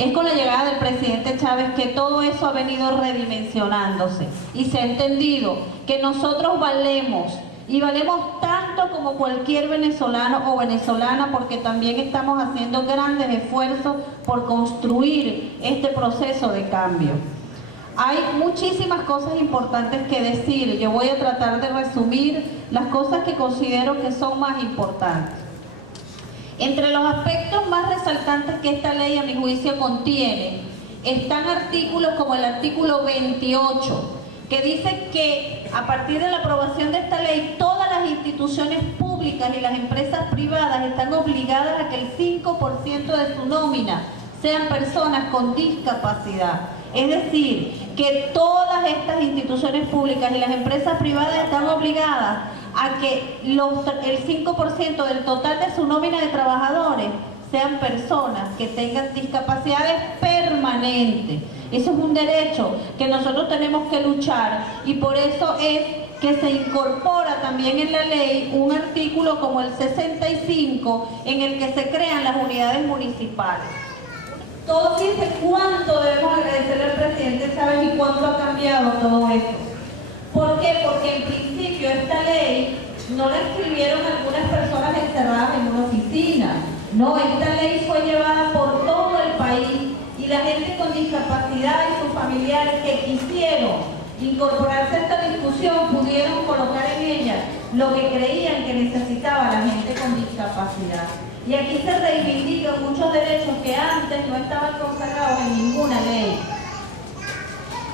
Es con la llegada del presidente Chávez que todo eso ha venido redimensionándose y se ha entendido que nosotros valemos y valemos tanto como cualquier venezolano o venezolana, porque también estamos haciendo grandes esfuerzos por construir este proceso de cambio. Hay muchísimas cosas importantes que decir. Yo voy a tratar de resumir las cosas que considero que son más importantes. Entre los aspectos más resaltantes que esta ley, a mi juicio, contiene, están artículos como el artículo 28, que dice que a partir de la aprobación de esta ley, todas las instituciones públicas y las empresas privadas están obligadas a que el 5% de su nómina sean personas con discapacidad. Es decir, que todas estas instituciones públicas y las empresas privadas están obligadas a que el 5% del total de su nómina de trabajadores sean personas que tengan discapacidades permanentes. Eso es un derecho que nosotros tenemos que luchar, y por eso es que se incorpora también en la ley un artículo como el 65 en el que se crean las unidades municipales. Todo dice cuánto debemos agradecerle al presidente Chávez y cuánto ha cambiado todo esto. ¿Por qué? Porque en principio esta ley no la escribieron algunas personas encerradas en una oficina. No, esta ley fue llevada por todo el país y la gente con discapacidad y sus familiares que quisieron incorporarse a esta discusión pudieron colocar en ella lo que creían que necesitaba la gente con discapacidad. Y aquí se reivindican muchos derechos que antes no estaban consagrados en ninguna ley.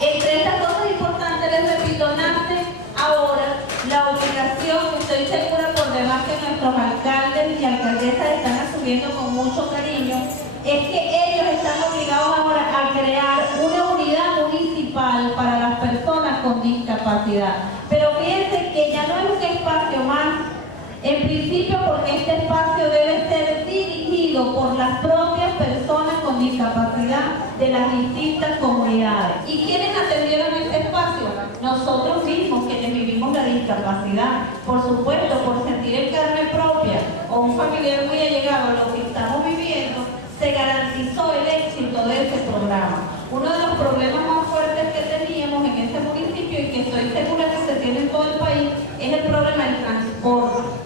Entre estas cosas importantes, les repito, nace ahora la obligación, que estoy segura por demás que nuestros alcaldes y alcaldesas están asumiendo con mucho cariño, es que ellos están obligados ahora a crear una unidad municipal para las personas con discapacidad. Pero fíjense que ya no es un espacio más, en principio, porque este espacio debe ser dirigido por las propias personas con discapacidad de las distintas comunidades. ¿Y quiénes atendieron ese espacio? Nosotros mismos, quienes vivimos la discapacidad. Por supuesto, por sentir en carne propia o un familiar muy allegado a lo que estamos viviendo, se garantizó el éxito de ese programa. Uno de los problemas más fuertes que teníamos en ese municipio, y que estoy segura que se tiene en todo el país, es el problema del transporte.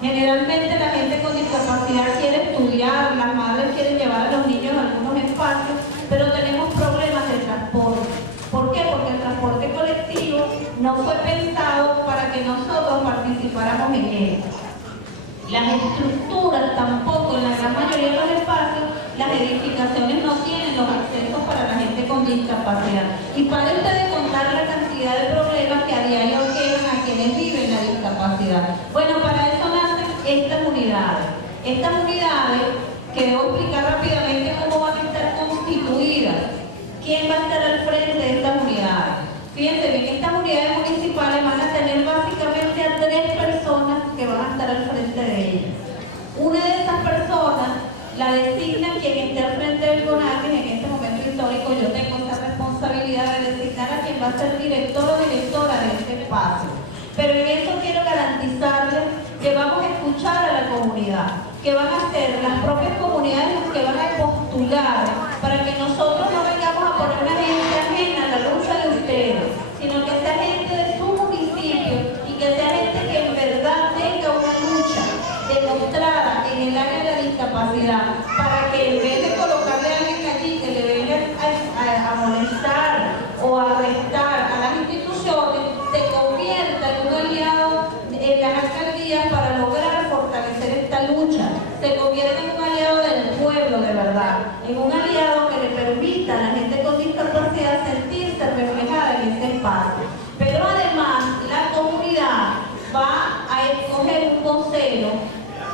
Generalmente la gente con discapacidad quiere estudiar, las madres quieren llevar a los niños a algunos espacios, pero tenemos problemas de transporte. ¿Por qué? Porque el transporte colectivo no fue pensado para que nosotros participáramos en él. Las estructuras tampoco, en la gran mayoría de los espacios, las edificaciones no tienen los accesos para la gente con discapacidad. Y para ustedes contar la cantidad de problemas que a diario quedan a quienes viven la discapacidad. Bueno, para eso nacen estas unidades. Estas unidades, que debo explicar rápidamente cómo van a estar constituidas. ¿Quién va a estar al frente de estas unidades? Fíjense bien, estas unidades municipales van a tener básicamente a 3 personas que van a estar al frente de ellas. Una de esas personas la designa quien esté al frente del CONADIS en este momento histórico. Yo tengo esa responsabilidad de designar a quien va a ser director o directora de este espacio. Pero en eso quiero garantizarles que vamos a escuchar a la comunidad, que van a ser las propias comunidades las que van a postular para que nosotros no vengamos a poner una gente ajena a la lucha de ustedes, sino que sea gente de su municipio y que sea gente que en verdad tenga una lucha demostrada en el área de la discapacidad, para que en vez de colocarle a alguien allí que le venga a molestar o a arrestar a las instituciones, se convierta en un aliado en las alcaldías para lograr fortalecer esta lucha, se convierte en un aliado del pueblo de verdad, en un aliado que le permita a la gente con discapacidad sentirse reflejada en este espacio. Pero además la comunidad va a escoger un vocero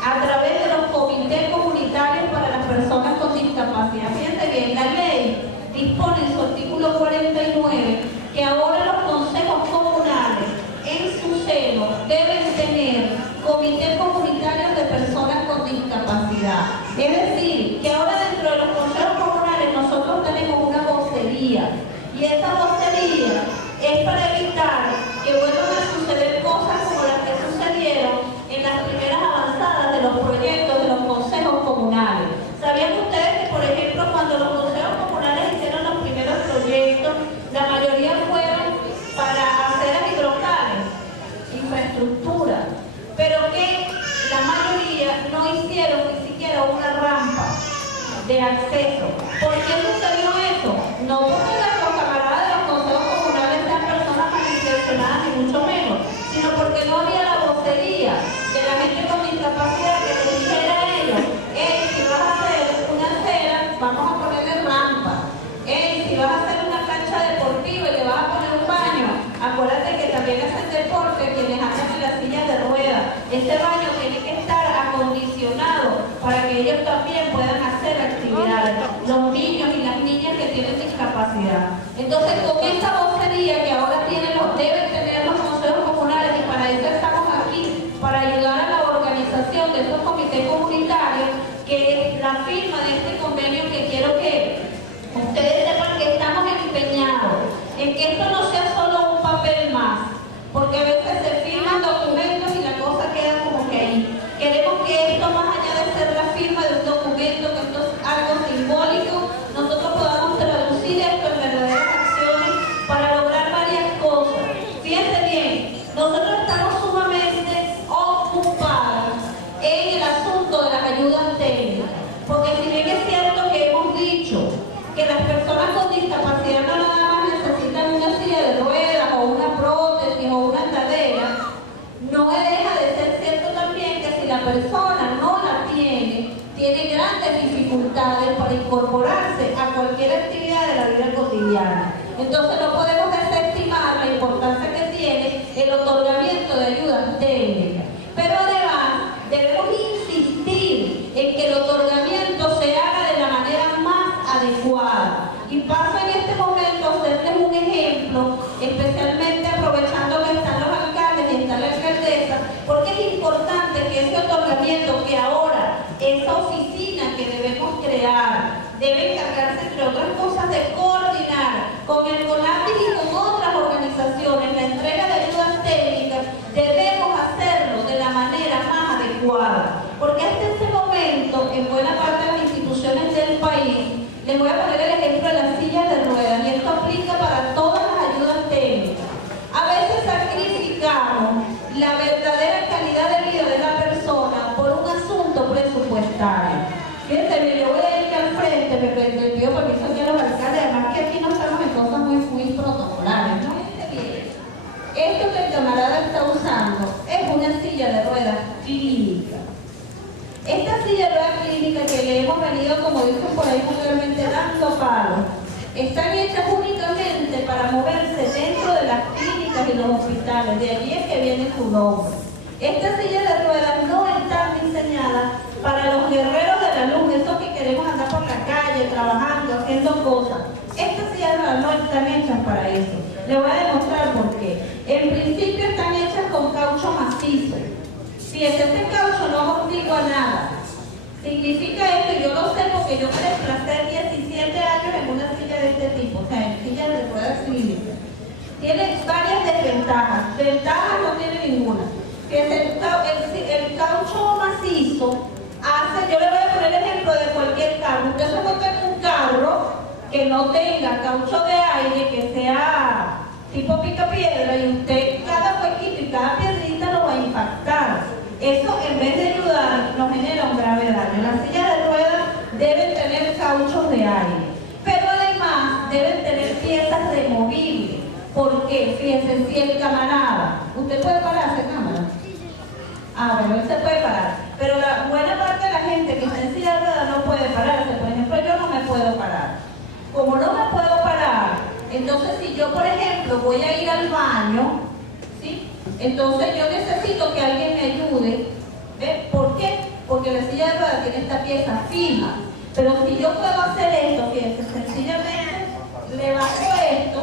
a través de los comités comunitarios para las personas con discapacidad. Fíjense bien, la ley dispone en su artículo 49 que ahora los consejos comunales en su seno deben tener comités comunitarios de personas con discapacidad. Es decir, que ahora dentro de los consejos comunales nosotros tenemos una vocería, y esa vocería es para evitar que vuelvan a suceder cosas como las que sucedieron en las primeras avanzadas de los proyectos de acceso. ¿Por qué sucedió eso? No porque los camaradas de los consejos comunales sean personas malintencionadas, ni mucho menos, sino porque no había la vocería de la gente con discapacidad que les dijera a ellos: hey, si vas a hacer una acera, vamos a ponerle rampa. Hey, si vas a hacer una cancha deportiva y le vas a poner un baño, acuérdate que también hacen deporte quienes andan en las sillas de ruedas. Este baño tiene que estar acondicionado para que ellos también puedan hacer actividades, los niños y las niñas que tienen discapacidad. Entonces, con esa vocería que ahora deben tener los consejos comunales, y para eso estamos aquí, para ayudar a la organización de estos comités comunitarios, que es la firma de este convenio, que quiero que ustedes sepan que estamos empeñados en que esto no sea solo un papel más, porque a veces se firman documentos y la cosa queda como que ahí. Queremos que esto, más allá de ser la firma de un documento, que esto es algo simbólico, nosotros podamos traducir esto en verdaderas acciones para lograr varias cosas. Fíjense bien, nosotros estamos sumamente ocupados en el asunto de las ayudas técnicas, porque si bien es cierto que hemos dicho que las personas con discapacidad no nada más necesitan una silla de ruedas o una prótesis o una andadera, no deja de ser cierto también que si la persona no la tiene grandes dificultades para incorporarse a cualquier actividad de la vida cotidiana. Entonces no podemos desestimar la importancia que tiene el otorgamiento de ayudas técnicas. Pero además debemos insistir en que el otorgamiento se haga de la manera más adecuada. Y paso en este momento a hacerles un ejemplo, especialmente aprovechando que están los alcaldes y está la alcaldesa, porque es importante que ese otorgamiento, que ahora esa oficina que debemos crear debe encargarse, entre otras cosas, de coordinar con el CONADIS y con otras organizaciones la entrega de ayudas técnicas, debemos hacerlo de la manera más adecuada, porque hasta este momento, en buena parte de las instituciones del país, les voy a poner el ejemplo de las sillas de ruedas, y esto aplica para todas las ayudas técnicas. A veces sacrificamos la verdadera calidad de vida de la persona por un asunto presupuestario. Fíjense bien, yo voy a ir al frente, me pido permiso aquí a los alcaldes, además que aquí no estamos en cosas muy protocolares, ¿no? Fíjense bien, esto que el camarada está usando es una silla de ruedas clínica. Esta silla de ruedas clínica que le hemos venido, como dicen por ahí vulgarmente, dando palos, están hechas únicamente para moverse dentro de las clínicas y los hospitales, de allí es que viene su nombre. Estas sillas de ruedas no están diseñadas para los guerreros de la luz, esos que queremos andar por la calle, trabajando, haciendo cosas. Estas sillas de ruedas no están hechas para eso. Les voy a demostrar por qué. En principio están hechas con caucho macizo. Fíjense, este caucho no amortigua nada. Significa esto, yo lo sé porque yo me desplacé 17 años en una silla de este tipo, o sea, en sillas de ruedas clínicas. Tiene varias desventajas. Ventajas no tiene ninguna. Fíjense, el caucho macizo hace, yo le voy a poner el ejemplo de cualquier carro. Usted se monta en un carro que no tenga caucho de aire, que sea tipo picapiedra, y usted cada huequito y cada piedrita lo va a impactar. Eso, en vez de ayudar, nos genera un grave daño. Las sillas de ruedas deben tener cauchos de aire, pero además deben tener piezas removibles. ¿Por qué? Fíjense, si el camarada, ¿usted puede pararse, cámara? Ah, bueno, él se puede parar, pero la buena parte de la gente que está en silla de ruedas no puede pararse. Por ejemplo, yo no me puedo parar. Como no me puedo parar, entonces si yo, por ejemplo, voy a ir al baño, ¿sí? Entonces yo necesito que alguien me ayude. ¿Ves? ¿Por qué? Porque la silla de ruedas tiene esta pieza fija. Pero si yo puedo hacer esto, fíjense, sencillamente levanto esto,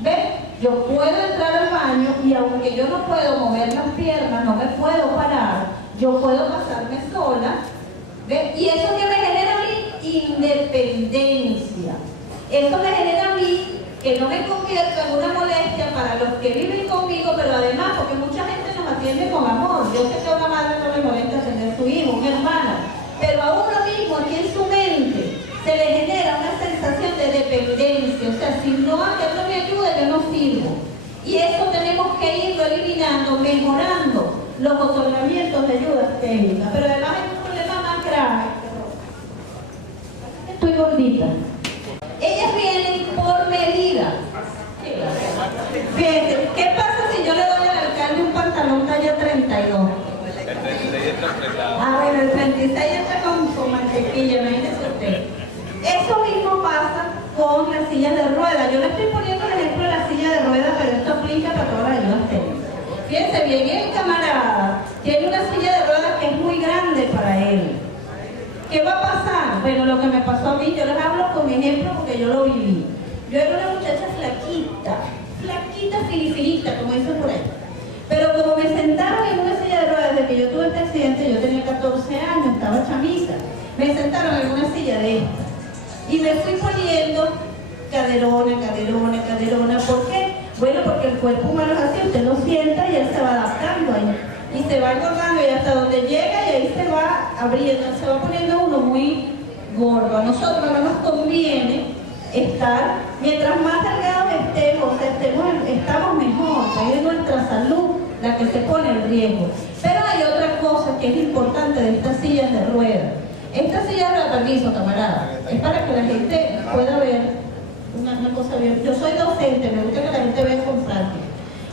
¿ves? Yo puedo entrar al baño y aunque yo no puedo mover las piernas, no me puedo parar, yo puedo pasarme sola, ¿ves? Y eso que me genera a mí independencia. Eso me genera a mí que no me convierta en una molestia para los que viven conmigo, pero además, porque mucha gente nos atiende con amor. Yo sé que a una madre no le molesta tener su hijo, un hermano, pero a uno mismo, aquí en su mente, se le genera una sensación de dependencia. O sea, si no alguien no me ayuda, yo no sirvo. Y eso tenemos que irlo eliminando, mejorando los otorgamientos de ayudas técnicas. Pero además hay un problema más grave. gordita. Ellas vienen por medida. Fíjense, ¿qué pasa si yo le doy al alcalde un pantalón talla 32? El 36 entra apretado. Ah, bueno, el 36 entra con mantequilla, imagínese usted. Eso mismo pasa con las sillas de ruedas. Yo le estoy poniendo el ejemplo de la silla de ruedas, pero esto aplica para todas las ayudas técnicas. Fíjense bien, el camarada tiene una silla de ruedas que es muy grande para él. ¿Qué va a pasar? Bueno, lo que me pasó a mí, yo les hablo con mi ejemplo porque yo lo viví. Yo era una muchacha flaquita, filifinita, como dicen por ahí. Pero como me sentaron en una silla de ruedas desde que yo tuve este accidente, yo tenía 14 años, estaba chamita. Me sentaron en una silla de esta. Y me fui poniendo caderona. ¿Por qué? Bueno, porque el cuerpo humano es así, usted lo sienta y él se va adaptando ahí. Y se va engordando y hasta donde llega y ahí se va abriendo, se va poniendo uno muy gordo. A nosotros no nos conviene estar, mientras más delgados estamos mejor, es nuestra salud la que se pone en riesgo. Pero hay otra cosa que es importante de estas sillas de ruedas. Esta silla de ruedas, permiso, camarada, es para que la gente pueda ver una cosa bien. Yo soy docente, me gusta que la gente vea con práctica.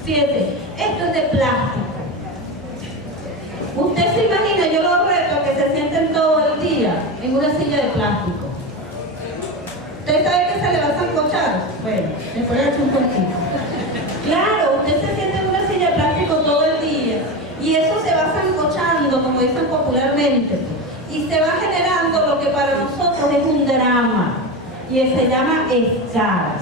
Fíjate, esto es de plástico. Usted se imagina, yo los reto a que se sienten todo el día en una silla de plástico. ¿Usted sabe que se le va a sancochar? Bueno, después le echo un cuentito. Claro, usted se siente en una silla de plástico todo el día y eso se va sancochando, como dicen popularmente, y se va generando lo que para nosotros es un drama y se llama escaras.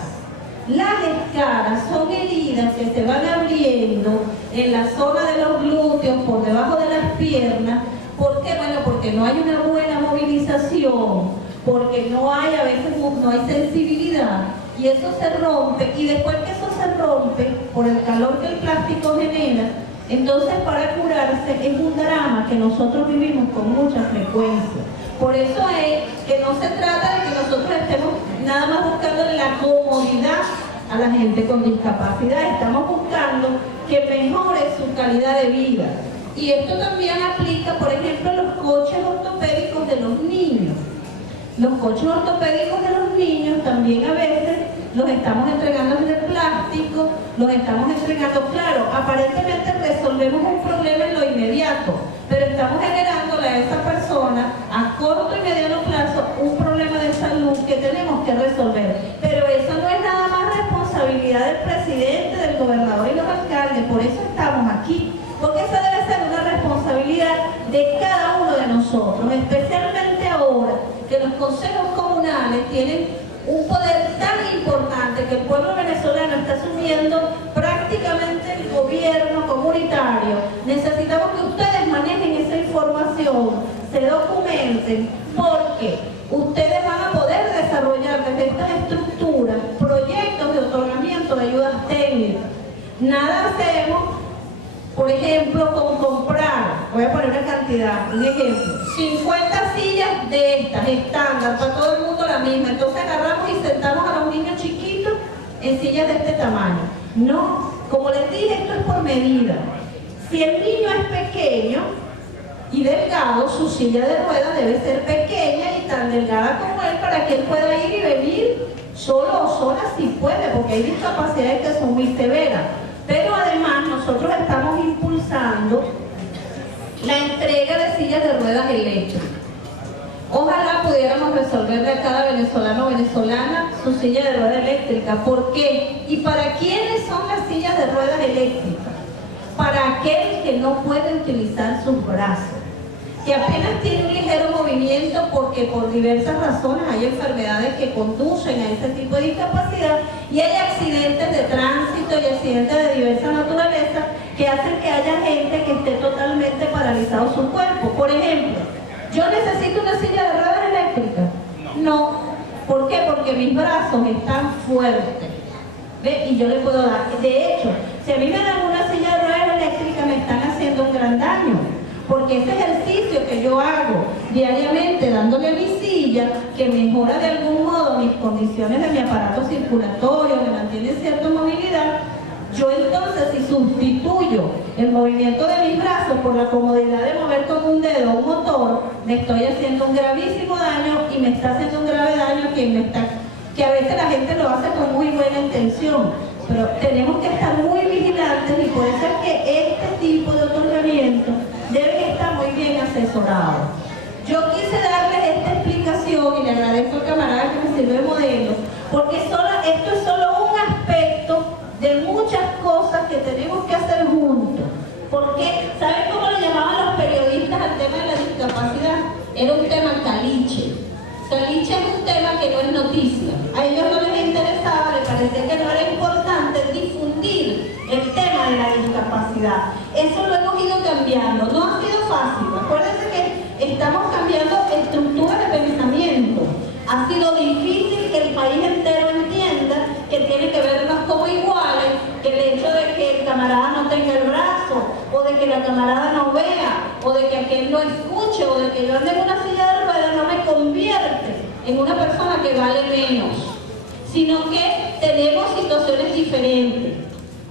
Las escaras son heridas que se van abriendo en la zona de los glúteos, por debajo de las piernas. ¿Por qué? Bueno, porque no hay una buena movilización, porque a veces no hay sensibilidad, y eso se rompe, y después que eso se rompe, por el calor que el plástico genera, entonces para curarse es un drama que nosotros vivimos con mucha frecuencia. Por eso es que no se trata de que nosotros estemos nada más buscando la comodidad a la gente con discapacidad, estamos buscando que mejore su calidad de vida. Y esto también aplica, por ejemplo, a los coches ortopédicos de los niños. Los coches ortopédicos de los niños también a veces los estamos entregando de plástico, los estamos entregando, claro, aparentemente resolvemos un problema en lo inmediato, pero estamos generándole a esa persona a corto y mediano plazo un problema de salud que tenemos que resolver. Pero eso no es nada más responsabilidad del presidente, del gobernador y los alcaldes, por eso estamos aquí, porque esa debe ser una responsabilidad de cada uno de nosotros, especialmente ahora que los consejos comunales tienen un poder tan importante que el pueblo venezolano está asumiendo prácticamente el gobierno comunitario. Necesitamos que ustedes manejen esa información, se documenten, porque ustedes van a poder desarrollar desde estas estructuras proyectos de otorgamiento de ayudas técnicas. Nada hacemos, por ejemplo, con comprar, voy a poner una cantidad, un ejemplo, 50 sillas de estas, estándar, para todo el mundo la misma. Entonces agarramos y sentamos a los niños chiquitos en sillas de este tamaño. No, como les dije, esto es por medida. Si el niño es pequeño y delgado, su silla de ruedas debe ser pequeña y tan delgada como él para que él pueda ir y venir solo o sola si puede, porque hay discapacidades que son muy severas. Pero además nosotros estamos impulsando la entrega de sillas de ruedas eléctricas. Ojalá pudiéramos resolverle a cada venezolano o venezolana su silla de ruedas eléctrica. ¿Por qué? ¿Y para quiénes son las sillas de ruedas eléctricas? Para aquel que no puede utilizar sus brazos, que apenas tiene un ligero movimiento porque por diversas razones hay enfermedades que conducen a ese tipo de discapacidad y hay accidentes de tránsito y accidentes de diversa naturaleza que hacen que haya gente que esté totalmente paralizado su cuerpo. Por ejemplo, ¿yo necesito una silla de ruedas eléctricas? No. ¿Por qué? Porque mis brazos están fuertes. ¿Ve? Y yo le puedo dar. De hecho, si a mí me dan una silla de ruedas eléctricas me están haciendo un gran daño. Porque ese ejercicio que yo hago diariamente dándole a mi silla, que mejora de algún modo mis condiciones de mi aparato circulatorio, me mantiene cierta movilidad, yo entonces si sustituyo el movimiento de mis brazos, por la comodidad de mover con un dedo un motor, me estoy haciendo un gravísimo daño y me está haciendo un grave daño que a veces la gente lo hace con muy buena intención, pero tenemos que estar muy vigilantes y por eso es que este tipo de otorgamiento debe estar muy bien asesorado. Yo quise darles esta explicación y le agradezco al camarada que me sirvió de modelo, porque esto es solo un aspecto de muchas cosas que tenemos que hacer juntos. Porque, ¿saben cómo lo llamaban los periodistas al tema de la discapacidad? Era un tema caliche. Caliche es un tema que no es noticia. A ellos no les interesaba, les parecía que no era importante difundir el tema de la discapacidad. Eso lo hemos ido cambiando. No ha sido fácil. Acuérdense que estamos cambiando estructuras de pensamiento. Ha sido difícil que el país entero entienda que tiene que vernos como iguales, que el hecho de que el camarada no tenga el brazo, o de que la camarada no vea, o de que aquel no escuche, o de que yo ande en una silla de ruedas no me convierte en una persona que vale menos, sino que tenemos situaciones diferentes.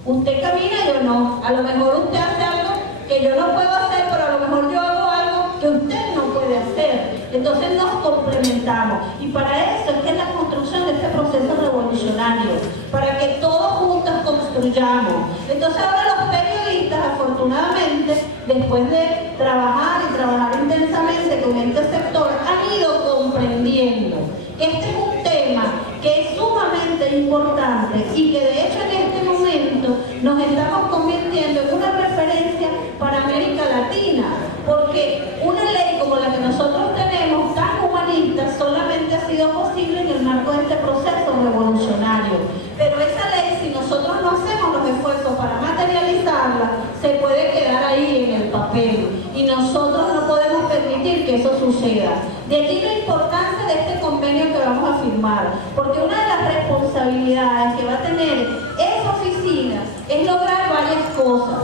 Usted camina, yo no. A lo mejor usted hace algo que yo no puedo hacer, pero a lo mejor yo hago algo que usted no puede hacer. Entonces nos complementamos. Y para eso es que es la construcción de este proceso revolucionario, para que todos juntos construyamos. Entonces ahora los periodistas, afortunadamente, después de trabajar y trabajar intensamente con este sector, han ido comprendiendo que este es un tema que es sumamente importante y que de hecho en este momento nos estamos convirtiendo en una referencia para América Latina, porque una ley como la que nosotros tenemos, tan humanista, solamente ha sido posible en el marco de este proceso revolucionario. Pero esa ley, si nosotros no hacemos los esfuerzos para materializarla, se puede quedar ahí en el papel y nosotros no podemos permitir que eso suceda. De aquí la importancia de este convenio que vamos a firmar, porque una de las responsabilidades que va a tener esa oficina es lograr varias cosas.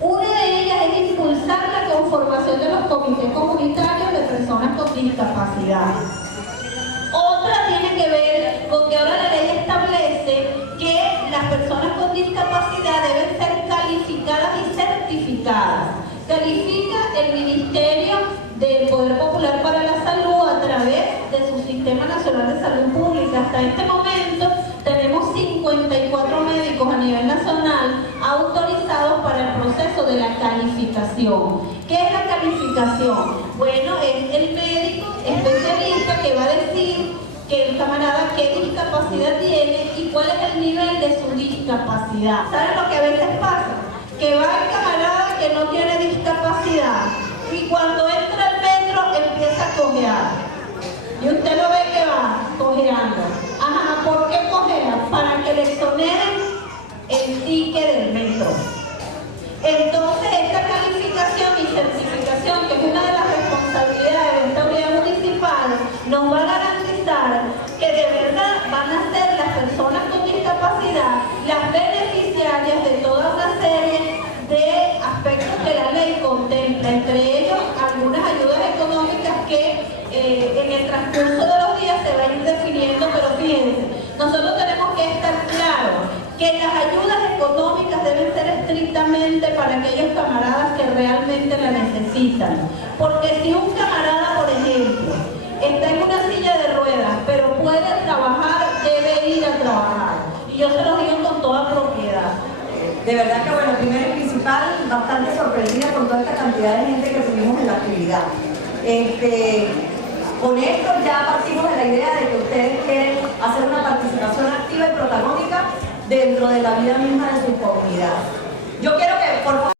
Una de ellas es impulsar la conformación de los comités comunitarios de personas con discapacidad. Otra tiene que ver con que ahora la ley establece que las personas con discapacidad deben ser calificadas y certificadas. Califica el Ministerio del Poder Popular para la Salud a través de su Sistema Nacional de Salud Pública. Hasta este momento tenemos 54 médicos a nivel nacional autorizados para el proceso de la calificación. ¿Qué es la calificación? Bueno, es el médico especialista que va a decir que el camarada qué discapacidad tiene y cuál es el nivel de su discapacidad. ¿Saben lo que a veces pasa? Que va el camarada que no tiene discapacidad y cuando entra al metro empieza a cojear. Y usted lo ve que va cojeando. Ajá, ¿por qué cojea? Para que le exoneren el ticket del metro. Entonces, esta calificación y certificación, que es una de las responsabilidades de esta unidad municipal, nos va a garantizar que de verdad van a ser las personas con discapacidad las beneficiarias de toda una serie de aspectos que la ley contempla, entre ellos algunas ayudas económicas que en el transcurso de los días se va a ir definiendo, pero fíjense, nosotros tenemos que estar claros que las ayudas económicas deben ser estrictamente para aquellos camaradas que realmente la necesitan, porque si un camarada, por ejemplo, está en una silla de ruedas, pero puede trabajar, debe ir a trabajar, y yo se lo digo con toda propiedad. De verdad que, bueno, primero y principal, bastante sorprendida con toda esta cantidad de gente que tuvimos en la actividad. Con esto ya partimos de la idea de que ustedes quieren hacer una participación activa y protagónica dentro de la vida misma de su comunidad. Yo quiero que, por favor,